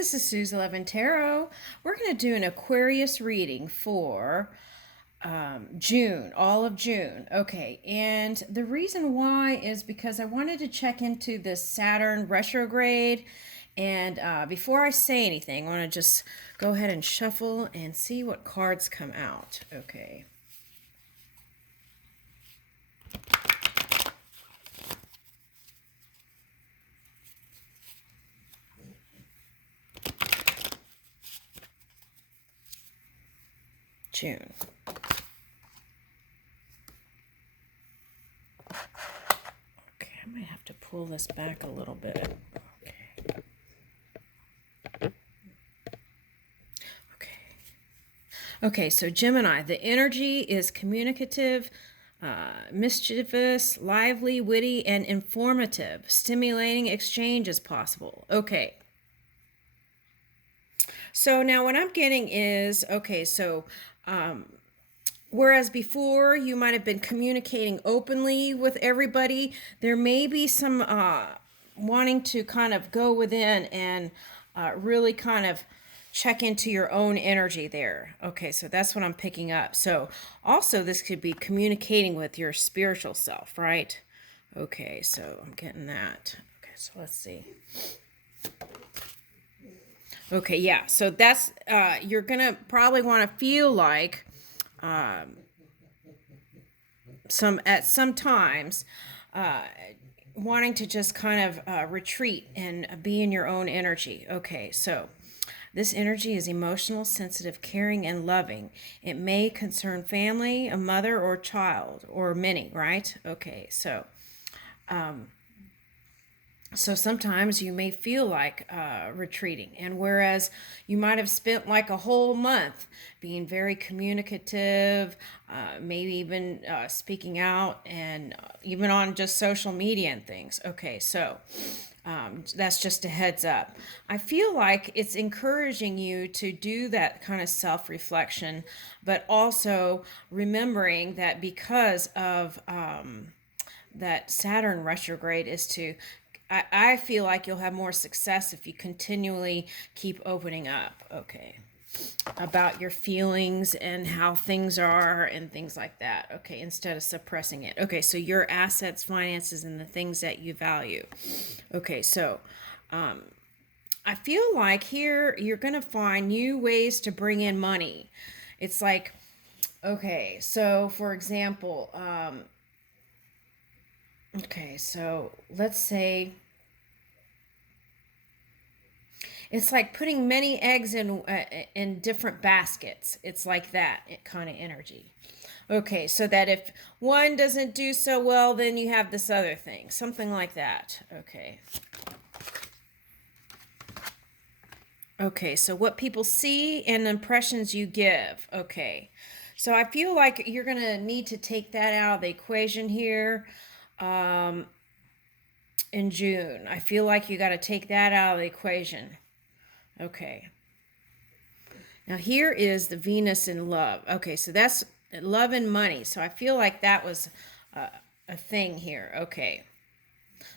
this is Suze 11 Tarot. We're going to do an Aquarius reading for June, all of June. Okay, and the reason why is because I wanted to check into this Saturn retrograde. And before I say anything, I want to just go ahead and shuffle and see what cards come out. Okay. June. Okay, I might have to pull this back a little bit. Okay, so Gemini, the energy is communicative, mischievous, lively, witty, and informative. Stimulating exchange is possible. Okay. So now what I'm getting is, okay, so whereas before you might have been communicating openly with everybody, there may be some wanting to kind of go within and really kind of check into your own energy there. Okay, so that's what I'm picking up. So also this could be communicating with your spiritual self, right? Okay, so I'm getting that. Okay, so let's see. Okay, yeah, so that's, you're going to probably want to feel like at some times wanting to just kind of retreat and be in your own energy. Okay, so this energy is emotional, sensitive, caring, and loving. It may concern family, a mother or child, or many, right? Okay, so sometimes you may feel like retreating, and whereas you might have spent like a whole month being very communicative, maybe even speaking out, and even on just social media and things. Okay, so that's just a heads up. I feel like it's encouraging you to do that kind of self-reflection, but also remembering that because of that Saturn retrograde is to, I feel like you'll have more success if you continually keep opening up, okay, about your feelings and how things are and things like that, okay, instead of suppressing it. Okay, so your assets, finances, and the things that you value. Okay, so I feel like here you're going to find new ways to bring in money. It's like, okay, so for example, okay, so let's say it's like putting many eggs in different baskets. It's like that kind of energy. Okay, so that if one doesn't do so well, then you have this other thing. Something like that. Okay. Okay, so what people see and impressions you give. Okay. So I feel like you're going to need to take that out of the equation here. In June. I feel like you got to take that out of the equation. Okay. Now here is the Venus in love. Okay, so that's love and money. So I feel like that was a thing here. Okay.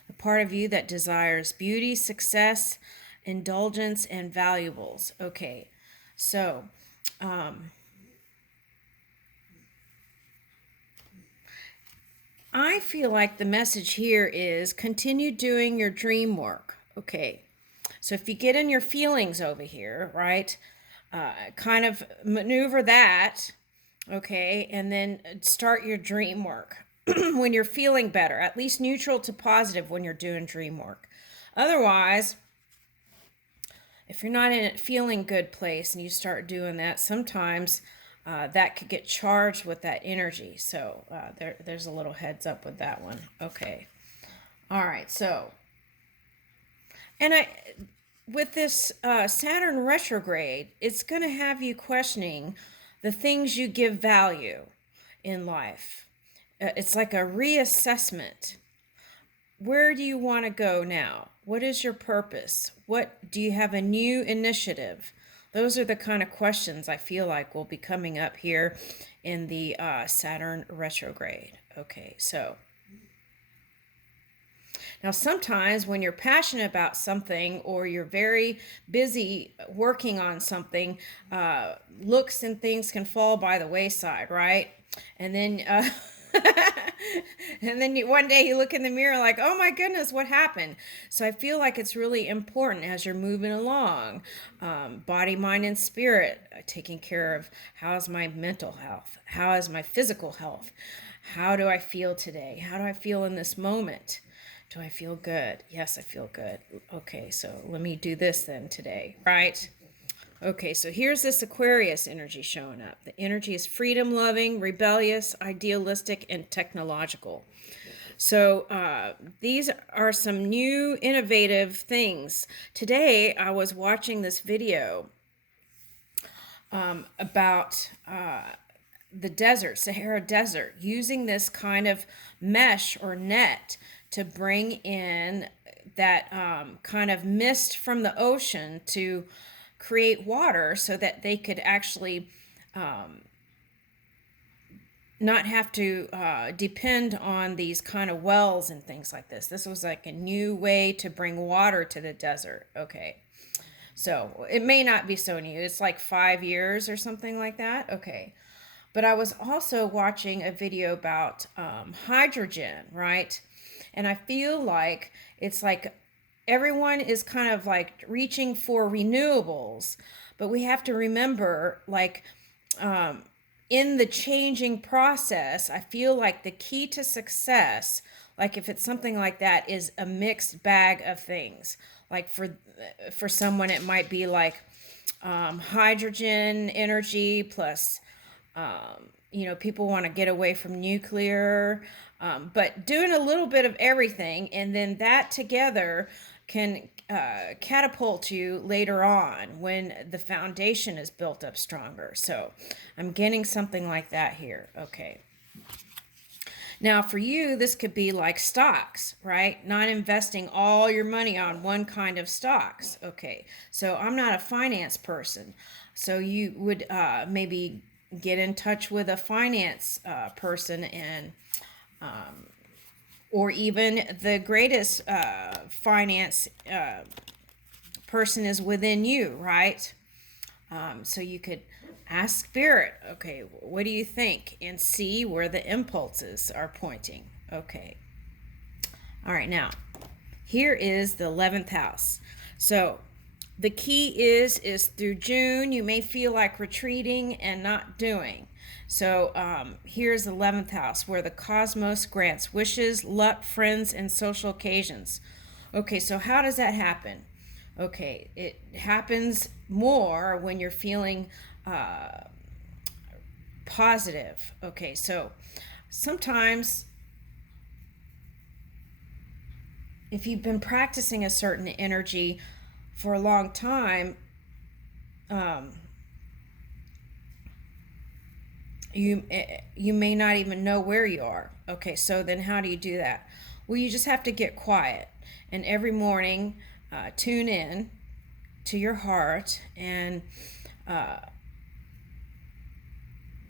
The part of you that desires beauty, success, indulgence, and valuables. Okay. So, I feel like the message here is continue doing your dream work. Okay. So if you get in your feelings over here, right, kind of maneuver that, okay, and then start your dream work when you're feeling better, at least neutral to positive when you're doing dream work. Otherwise, if you're not in a feeling good place and you start doing that, sometimes that could get charged with that energy. So there's a little heads up with that one. Okay. All right. So, and with this Saturn retrograde, it's going to have you questioning the things you give value in life. It's like a reassessment. Where do you want to go now? What is your purpose? What do you have a new initiative? Those are the kind of questions I feel like will be coming up here in the Saturn retrograde. Okay, so Now, sometimes when you're passionate about something or you're very busy working on something, looks and things can fall by the wayside, right? And then, and then one day you look in the mirror like, oh my goodness, what happened? So I feel like it's really important as you're moving along, body, mind, and spirit, taking care of how's my mental health, how is my physical health, how do I feel today, how do I feel in this moment. Do I feel good? Yes, I feel good. Okay, so let me do this then today, right? Okay, so here's this Aquarius energy showing up. The energy is freedom-loving, rebellious, idealistic, and technological. So these are some new innovative things. Today, I was watching this video about the desert, Sahara Desert, using this kind of mesh or net to bring in that kind of mist from the ocean to create water so that they could actually not have to depend on these kind of wells and things like this. This was like a new way to bring water to the desert. Okay. So it may not be so new. It's like 5 years or something like that. Okay. But I was also watching a video about hydrogen, right? And I feel like it's like everyone is kind of like reaching for renewables, but we have to remember, like, in the changing process, I feel like the key to success, like if it's something like that, is a mixed bag of things. Like for someone, it might be like hydrogen energy plus, people want to get away from nuclear, but doing a little bit of everything, and then that together can catapult you later on when the foundation is built up stronger. So I'm getting something like that here. Okay. Now for you, this could be like stocks, right? Not investing all your money on one kind of stocks. Okay. So I'm not a finance person. So you would maybe get in touch with a finance person, and or even the greatest finance person is within you, right? So you could ask spirit, okay, what do you think? And see where the impulses are pointing. Okay. All right, now, here is the 11th house. So the key is through June, you may feel like retreating and not doing. So here's the 11th house, where the cosmos grants wishes, luck, friends, and social occasions. Okay, so how does that happen? Okay, it happens more when you're feeling positive. Okay, so sometimes if you've been practicing a certain energy for a long time, you may not even know where you are. Okay, so then how do you do that? Well, you just have to get quiet, and every morning tune in to your heart, and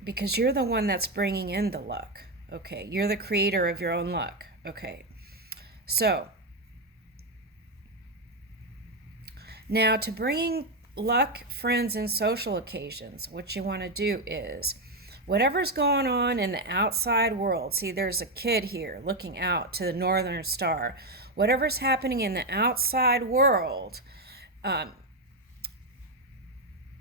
because you're the one that's bringing in the luck. Okay, you're the creator of your own luck. Okay, so now to bring luck, friends, and social occasions, what you want to do is whatever's going on in the outside world. See, there's a kid here looking out to the northern star. Whatever's happening in the outside world,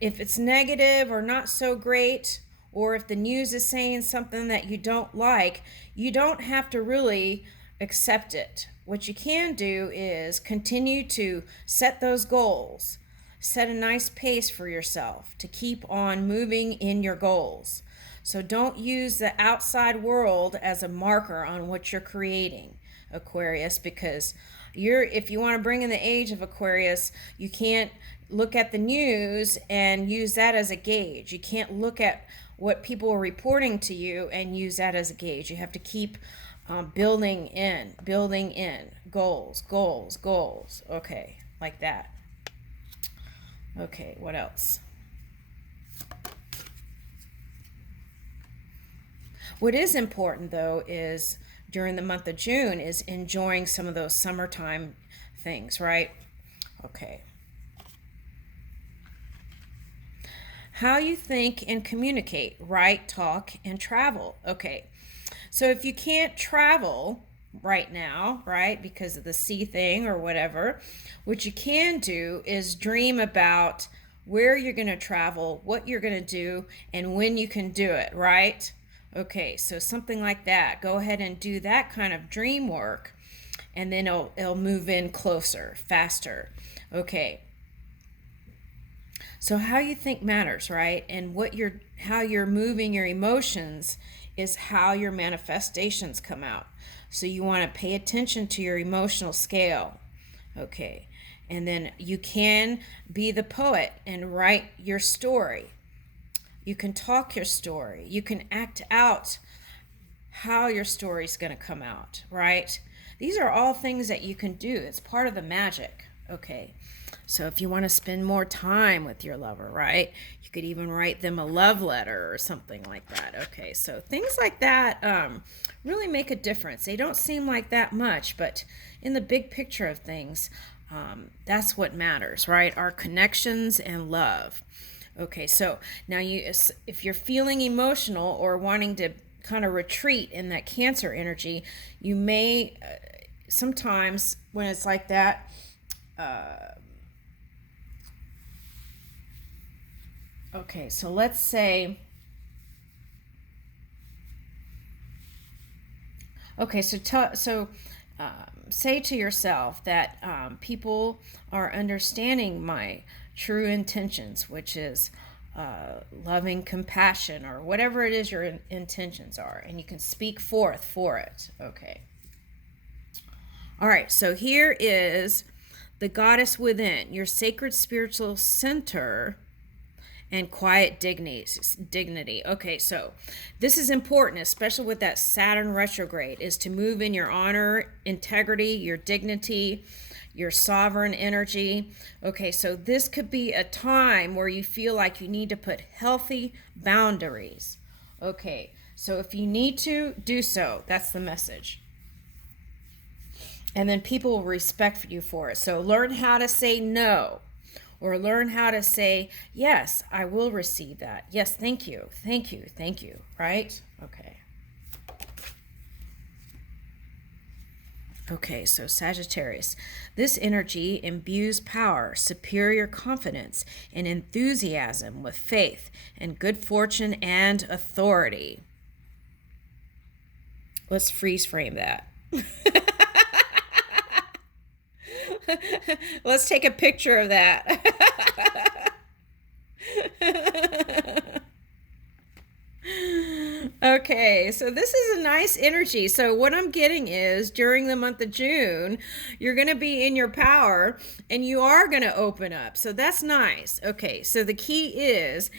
if it's negative or not so great, or if the news is saying something that you don't like, you don't have to really accept it. What you can do is continue to set those goals. Set a nice pace for yourself to keep on moving in your goals. So don't use the outside world as a marker on what you're creating, Aquarius, because if you want to bring in the age of Aquarius, you can't look at the news and use that as a gauge. You can't look at what people are reporting to you and use that as a gauge. You have to keep building in goals. Okay, like that. Okay, what else? What is important, though, is during the month of June is enjoying some of those summertime things, right? Okay. How you think and communicate, write, talk, and travel. Okay. So if you can't travel right now, right, because of the sea thing or whatever, what you can do is dream about where you're going to travel, what you're going to do, and when you can do it, right? Okay, so something like that. Go ahead and do that kind of dream work, and then it'll move in closer, faster. Okay. So how you think matters, right? And how you're moving your emotions is how your manifestations come out. So you want to pay attention to your emotional scale. Okay. And then you can be the poet and write your story. You can talk your story. You can act out how your story is going to come out, right? These are all things that you can do. It's part of the magic. Okay. So if you want to spend more time with your lover, right? You could even write them a love letter or something like that. Okay, so things like that really make a difference. They don't seem like that much, but in the big picture of things, that's what matters, right? Our connections and love. Okay, so now if you're feeling emotional or wanting to kind of retreat in that Cancer energy, you may sometimes when it's like that, okay, so let's say, okay, say to yourself that people are understanding my true intentions, which is loving compassion or whatever it is your intentions are, and you can speak forth for it. Okay. All right, so here is the goddess within, your sacred spiritual center and quiet dignity. Okay, so this is important, especially with that Saturn retrograde, is to move in your honor, integrity, your dignity, your sovereign energy. Okay, so this could be a time where you feel like you need to put healthy boundaries. Okay, so if you need to do so, that's the message. And then people will respect you for it. So learn how to say no. Or learn how to say, yes, I will receive that. Yes, thank you, thank you, thank you, right? Okay. Okay, so Sagittarius. This energy imbues power, superior confidence, and enthusiasm with faith and good fortune and authority. Let's freeze frame that. Let's take a picture of that. Okay, so this is a nice energy. So what I'm getting is during the month of June, you're going to be in your power and you are going to open up. So that's nice. Okay, so the key is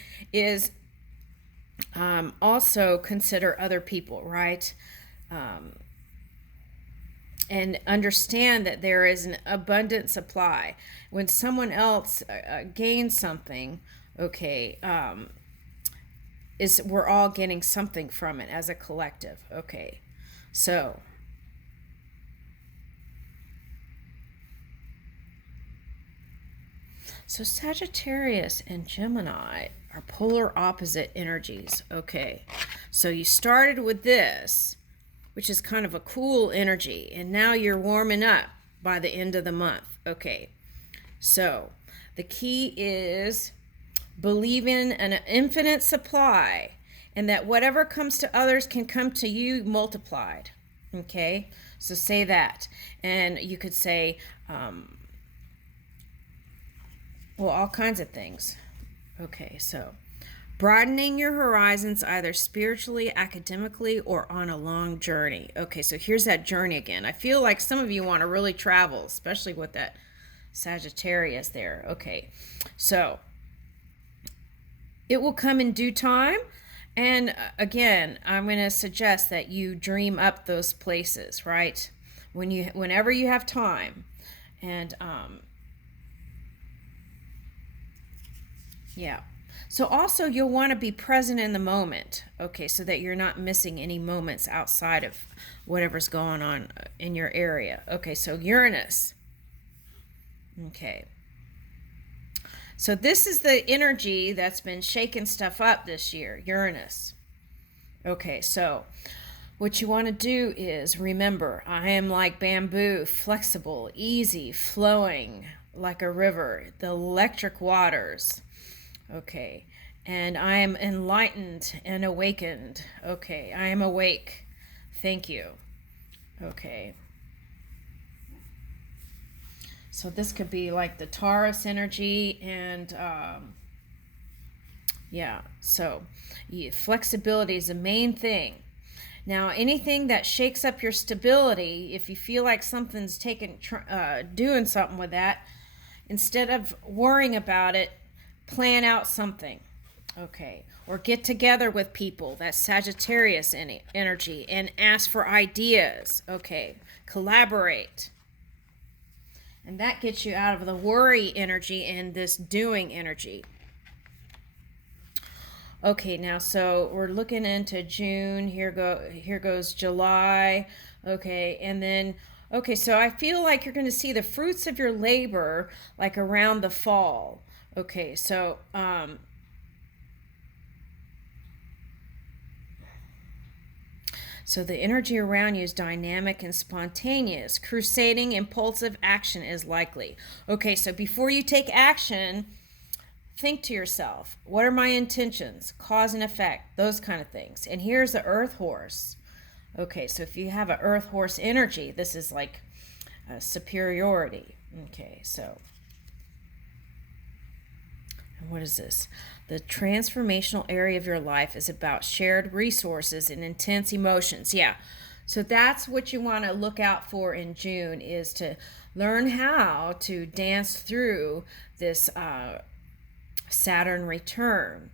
also consider other people, right? And understand that there is an abundant supply. When someone else gains something, okay, we're all getting something from it as a collective. Okay, so Sagittarius and Gemini are polar opposite energies. Okay, so you started with this, which is kind of a cool energy, and now you're warming up by the end of the month. Okay, so the key is believe in an infinite supply and that whatever comes to others can come to you multiplied. Okay, so say that. And you could say, all kinds of things. Okay, so broadening your horizons either spiritually, academically, or on a long journey. Okay, so here's that journey again. I feel like some of you want to really travel, especially with that Sagittarius there. Okay, so it will come in due time. And again, I'm going to suggest that you dream up those places, right? Whenever you have time. And yeah. So also you'll want to be present in the moment, okay, so that you're not missing any moments outside of whatever's going on in your area. Okay, so Uranus. Okay. So this is the energy that's been shaking stuff up this year, Uranus. Okay, so what you want to do is remember, I am like bamboo, flexible, easy, flowing like a river, the electric waters. Okay, and I am enlightened and awakened. Okay, I am awake. Thank you. Okay. So this could be like the Taurus energy, and yeah, so flexibility is the main thing. Now, anything that shakes up your stability, if you feel like something's doing something with that, instead of worrying about it, plan out something. Okay, or get together with people, that's Sagittarius energy, and ask for ideas. Okay, collaborate. And that gets you out of the worry energy and this doing energy. Okay, now so we're looking into June. Here goes July. Okay, and then okay, so I feel like you're going to see the fruits of your labor like around the fall. Okay, so so the energy around you is dynamic and spontaneous. Crusading, impulsive action is likely. Okay, so before you take action, think to yourself, what are my intentions? Cause and effect, those kind of things. And here's the earth horse. Okay, so if you have an earth horse energy, this is like superiority. Okay, so what is this? The transformational area of your life is about shared resources and intense emotions. Yeah. So that's what you want to look out for in June, is to learn how to dance through this Saturn return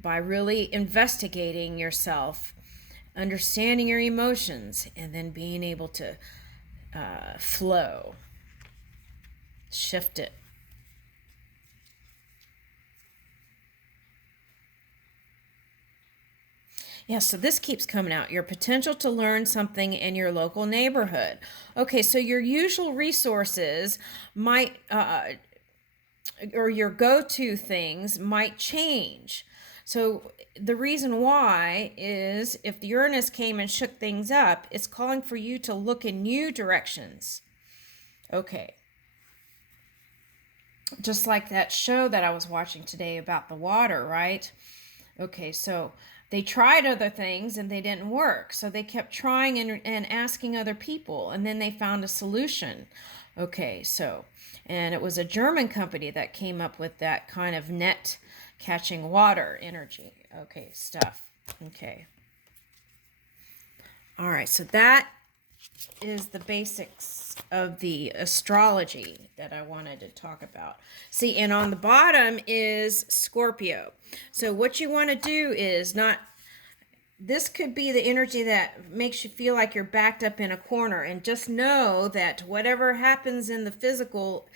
by really investigating yourself, understanding your emotions, and then being able to flow, shift it. Yeah, so this keeps coming out. Your potential to learn something in your local neighborhood. Okay, so your usual resources might, or your go-to things might change. So the reason why is if the Uranus came and shook things up, it's calling for you to look in new directions. Okay. Just like that show that I was watching today about the water, right? Okay, so they tried other things and they didn't work. So they kept trying and asking other people, and then they found a solution. Okay, so, and it was a German company that came up with that kind of net catching water energy. Okay, stuff. Okay. All right, so that is the basics of the astrology that I wanted to talk about. See, and on the bottom is Scorpio. So what you want to do is this could be the energy that makes you feel like you're backed up in a corner, and just know that whatever happens in the physical,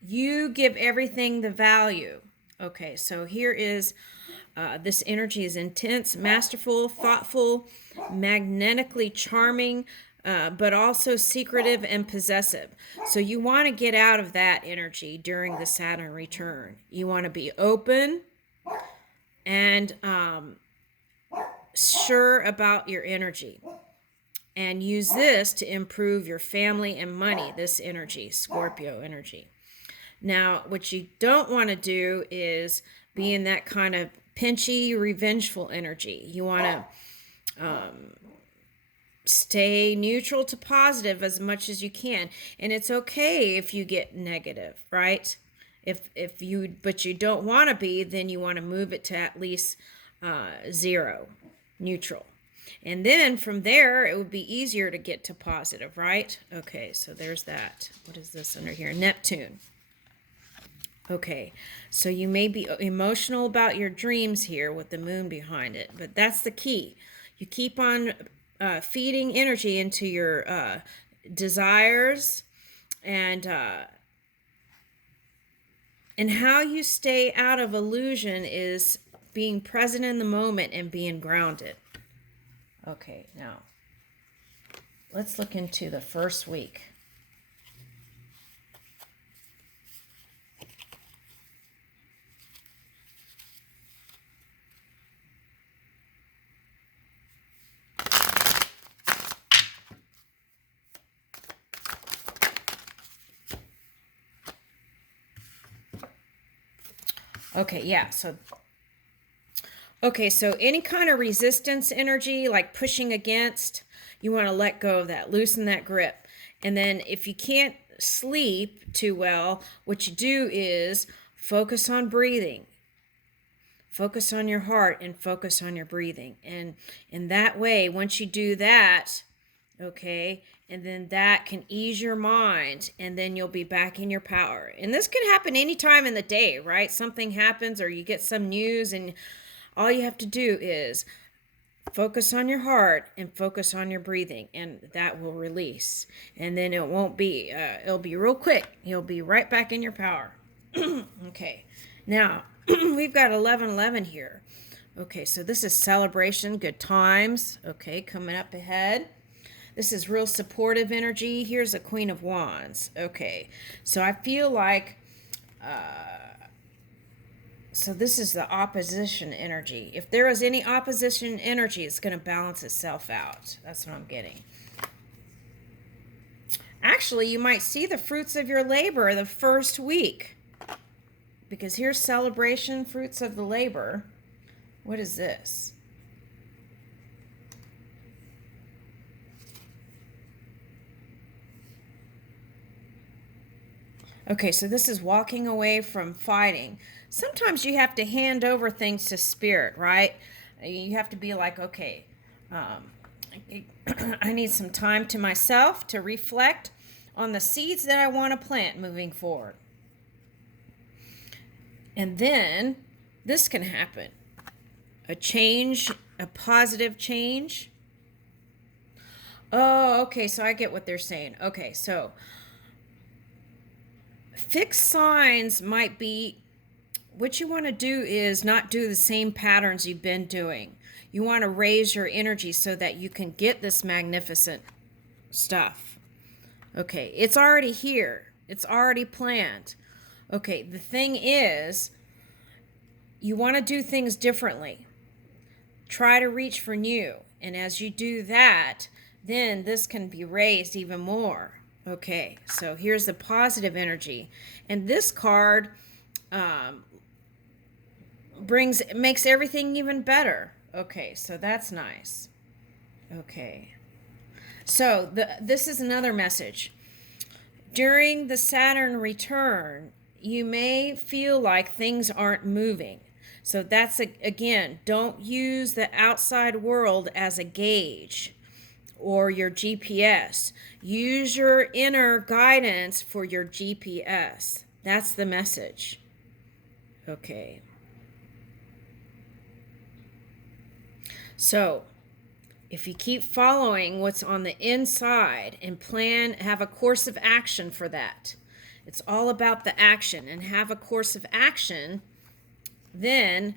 you give everything the value. Okay, so here is this energy is intense, masterful, thoughtful, magnetically charming, but also secretive and possessive. So you want to get out of that energy during the Saturn return. You want to be open and sure about your energy, and use this to improve your family and money, this energy, Scorpio energy. Now, what you don't want to do is be in that kind of pinchy, revengeful energy. You want to stay neutral to positive as much as you can. And it's okay if you get negative, right? But you don't want to be, then you want to move it to at least 0, neutral. And then from there, it would be easier to get to positive, right? Okay, so there's that. What is this under here? Neptune. Okay, so you may be emotional about your dreams here with the moon behind it, but that's the key. You keep on feeding energy into your desires, and And how you stay out of illusion is being present in the moment and being grounded. Okay, now let's look into the first week. Okay, yeah, so any kind of resistance energy, like pushing against, you want to let go of that, loosen that grip. And then if you can't sleep too well, what you do is focus on breathing. Focus on your heart and focus on your breathing. And in that way, once you do that, okay, and then that can ease your mind, and then you'll be back in your power. And this can happen anytime in the day, right? Something happens or you get some news, and all you have to do is focus on your heart and focus on your breathing, and that will release. And then it won't be, it'll be real quick. You'll be right back in your power. Okay, now we've got 1111 here. Okay, so this is celebration, good times. Okay, coming up ahead. This is real supportive energy. Here's a Queen of Wands. Okay, so I feel like, so this is the opposition energy. If there is any opposition energy, it's going to balance itself out. That's what I'm getting. Actually, you might see the fruits of your labor the first week. Because here's celebration, fruits of the labor. What is this? Okay, so this is walking away from fighting. Sometimes you have to hand over things to spirit, right? You have to be like, okay, I need some time to myself to reflect on the seeds that I want to plant moving forward. And then this can happen. A change, a positive change. Oh, okay, so I get what they're saying. Okay, so fixed signs might be, what you want to do is not do the same patterns you've been doing. You want to raise your energy so that you can get this magnificent stuff. Okay, it's already here. It's already planned. Okay, the thing is, you want to do things differently. Try to reach for new. And as you do that, then this can be raised even more. Okay, so here's the positive energy. And this card makes everything even better. Okay, so that's nice. Okay. So this is another message. During the Saturn return, you may feel like things aren't moving. So that's, again, don't use the outside world as a gauge or your GPS. Use your inner guidance for your GPS. That's the message. Okay. So, if you keep following what's on the inside and have a course of action for that. It's all about the action, and have a course of action, then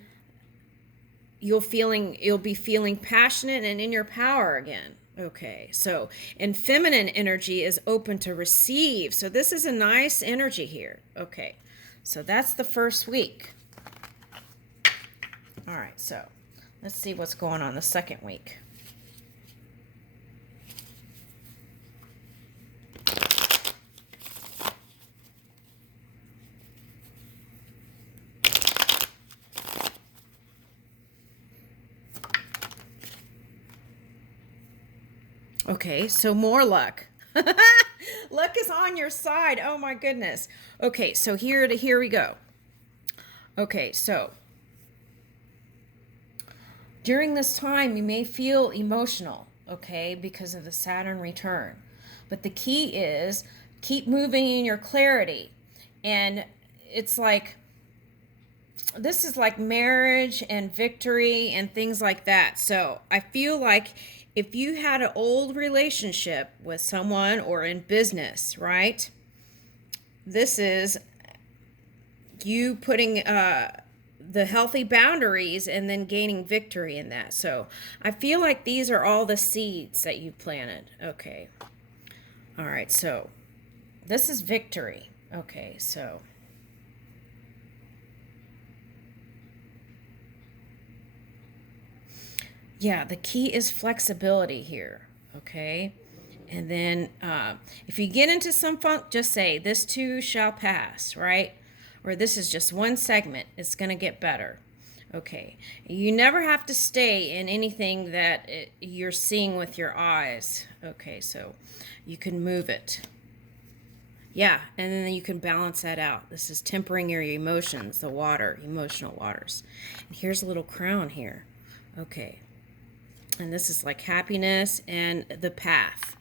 you'll be feeling passionate and in your power again. Okay, so, and feminine energy is open to receive. So this is a nice energy here. Okay, so that's the first week. All right, so let's see what's going on the second week. Okay, so more luck. Luck is on your side. Oh my goodness. Okay, so here we go. Okay, so during this time you may feel emotional, okay, because of the Saturn return. But the key is keep moving in your clarity. And it's like, this is like marriage and victory and things like that. So I feel like if you had an old relationship with someone or in business, right? This is you putting the healthy boundaries and then gaining victory in that. So I feel like these are all the seeds that you planted. Okay. All right. So this is victory. Okay. So yeah, the key is flexibility here. Okay. And then if you get into some funk, just say, this too shall pass, right? Or this is just one segment. It's going to get better. Okay. You never have to stay in anything that you're seeing with your eyes. Okay. So you can move it. Yeah. And then you can balance that out. This is tempering your emotions, the water, emotional waters. And here's a little crown here. Okay. And this is like happiness and the path.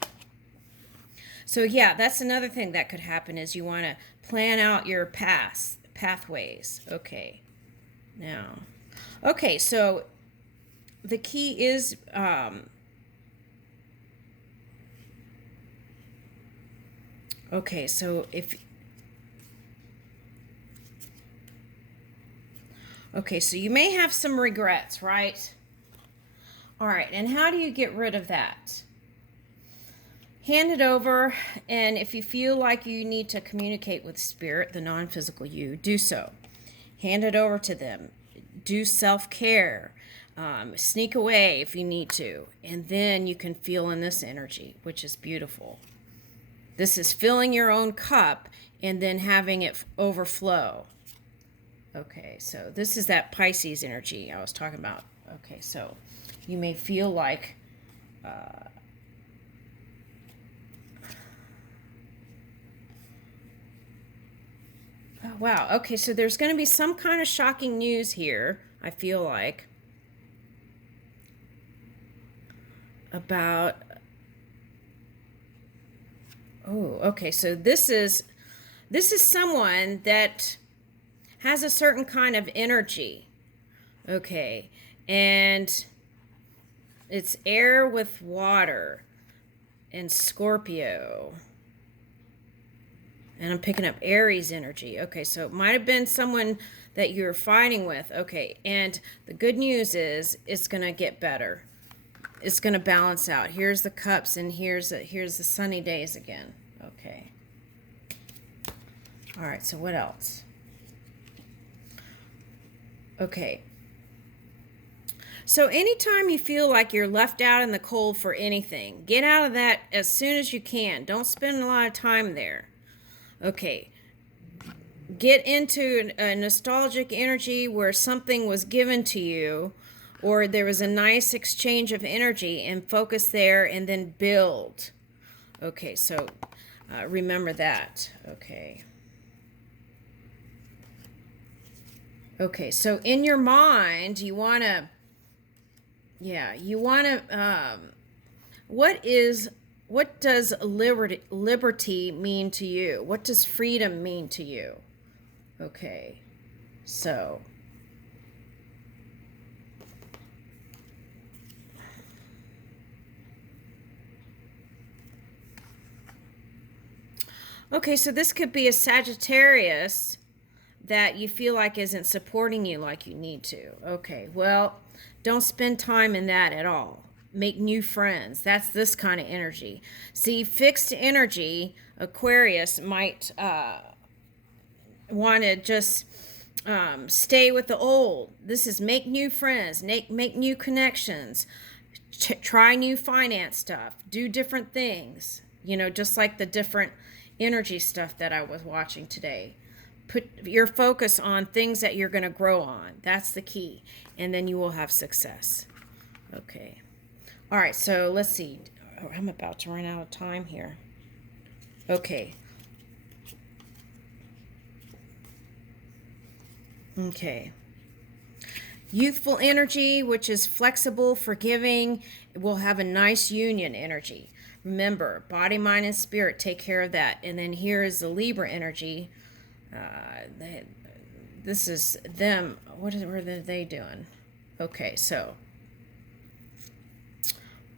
So yeah, that's another thing that could happen is you want to plan out your pathways. Okay. Now, okay, so the key is okay, so okay, so you may have some regrets, right? All right, and how do you get rid of that? Hand it over, and if you feel like you need to communicate with spirit, the non-physical you, do so. Hand it over to them. Do self-care. Sneak away if you need to. And then you can feel in this energy, which is beautiful. This is filling your own cup and then having it overflow. Okay, so this is that Pisces energy I was talking about. Okay, so you may feel like oh, wow. Okay, so there's going to be some kind of shocking news here, I feel like, about... Oh, okay, so this is someone that has a certain kind of energy. Okay, and it's air with water and Scorpio. And I'm picking up Aries energy. Okay, so it might have been someone that you're fighting with. Okay, and the good news is it's going to get better. It's going to balance out. Here's the cups, and here's the sunny days again. Okay. All right, so what else? Okay. So anytime you feel like you're left out in the cold for anything, get out of that as soon as you can. Don't spend a lot of time there. Okay, get into a nostalgic energy where something was given to you or there was a nice exchange of energy, and focus there and then build. Okay, so remember that. Okay. Okay, so in your mind, you want to, what does liberty mean to you? What does freedom mean to you? Okay, so okay, so this could be a Sagittarius that you feel like isn't supporting you like you need to. Okay, well, don't spend time in that at all. Make new friends. That's this kind of energy. See, fixed energy, Aquarius might want to just stay with the old. This is make new friends, make new connections, try new finance stuff, do different things. You know, just like the different energy stuff that I was watching today. Put your focus on things that you're going to grow on. That's the key. And then you will have success. Okay. All right, so let's see. Oh, I'm about to run out of time here. Okay. Okay. Youthful energy, which is flexible, forgiving, will have a nice union energy. Remember, body, mind, and spirit, take care of that. And then here is the Libra energy. This is them. What are they doing? Okay, so.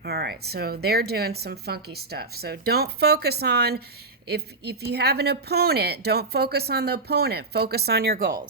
All right, so they're doing some funky stuff. So don't focus on if you have an opponent, don't focus on the opponent, focus on your goals.